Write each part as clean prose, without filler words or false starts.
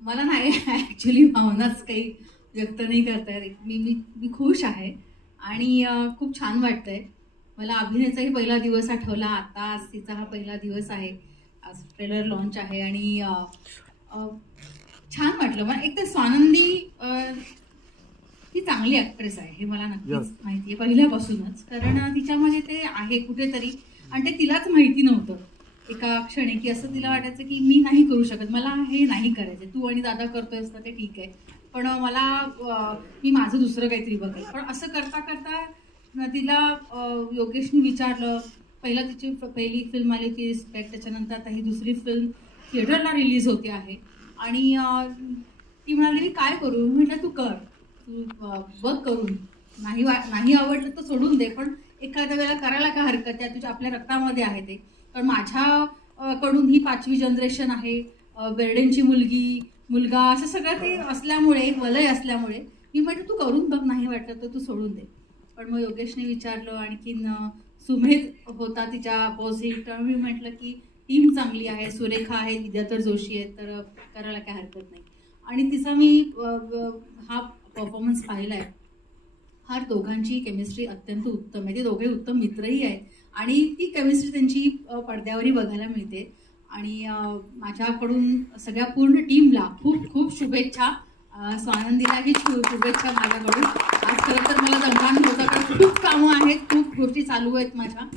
मला नाही ॲक्च्युली भावनाच काही व्यक्त नाही करता येत. मी खुश आहे आणि खूप छान वाटतंय. मला अभिनयाचाही पहिला दिवस आठवला. आता आज तिचा हा पहिला दिवस आहे. आज ट्रेलर लॉन्च आहे आणि छान वाटलं. मला एक तर स्वानंदी ती चांगली ॲक्ट्रेस आहे हे मला नक्कीच माहिती आहे पहिल्यापासूनच, कारण तिच्यामध्ये ते आहे कुठेतरी आणि ते तिलाच माहिती नव्हतं एका क्षणी की असं तिला वाटायचं की मी नाही करू शकत, मला हे नाही करायचं, तू आणि दादा करतोयस तर ते ठीक आहे, पण मला मी माझं दुसरं काहीतरी बघेल. पण असं करता करता तिला योगेशनी विचारलं. तिची पहिली फिल्म आली होती रिस्पेक्ट, त्याच्यानंतर आता ही दुसरी फिल्म थिएटरला रिलीज होते आहे आणि ती म्हणाली मी काय करू. म्हटलं तू कर, तू बघ करून, नाही आवडलं तर सोडून दे, पण एखाद्या वेळेला करायला काय हरकत आहे, तुझ्या आपल्या रक्तामध्ये आहे ते. कारण माझ्याकडून ही 5वी जनरेशन आहे, बेर्डेंची मुलगा असं सगळं ते असल्यामुळे, एक वलय असल्यामुळे मी म्हटलं तू करून बघ, नाही वाटलं तर तू सोडून दे. पण मग योगेशने विचारलं, आणखीन सुमेध होता तिच्या अपोजिट, तर मी म्हटलं की टीम चांगली आहे, सुरेखा आहे, विद्याधर जोशी आहे, तर करायला काय हरकत नाही. आणि तिचा मी हा परफॉर्मन्स पाहिला आहे. फार दोघांची केमिस्ट्री अत्यंत उत्तम आहे. ते दोघे उत्तम मित्रही आहेत आणि ती केमिस्ट्री त्यांची पडद्यावरही बघायला मिळते. आणि माझ्याकडून सगळ्या पूर्ण टीमला खूप खूप शुभेच्छा. स्वानंदीलाही शुभेच्छा माझ्याकडून. आज खरं तर मला जमणार नव्हतं, कारण खूप कामं आहेत, खूप गोष्टी चालू आहेत माझ्या.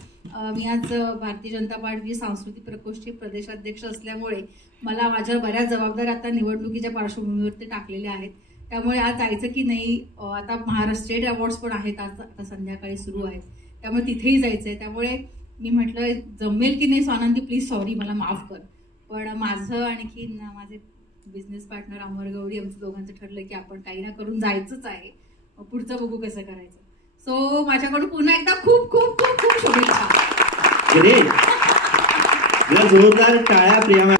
मी आज भारतीय जनता पार्टीची सांस्कृतिक प्रकोष्ठची प्रदेशाध्यक्ष असल्यामुळे मला माझ्या बऱ्याच जबाबदाऱ्या आता निवडणुकीच्या पार्श्वभूमीवरती टाकलेल्या आहेत. त्यामुळे आज जायचं की नाही, आता महाराष्ट्र स्टेट अवॉर्ड्स पण आहेत, आता संध्याकाळी सुरू आहेत, त्यामुळे तिथेही जायचं आहे. त्यामुळे मी म्हटलं जमेल की नाही स्वानंदी, प्लीज सॉरी, मला माफ कर. पण माझं आणखीन माझे बिझनेस पार्टनर अमर गौरी, आमचं दोघांचं ठरलं की आपण काही ना करून जायचंच आहे, पुढचं बघू कसं करायचं. सो माझ्याकडून पुन्हा एकदा खूप खूप खूप खूप शुभेच्छा. जोरदार टाळ्या प्रिया.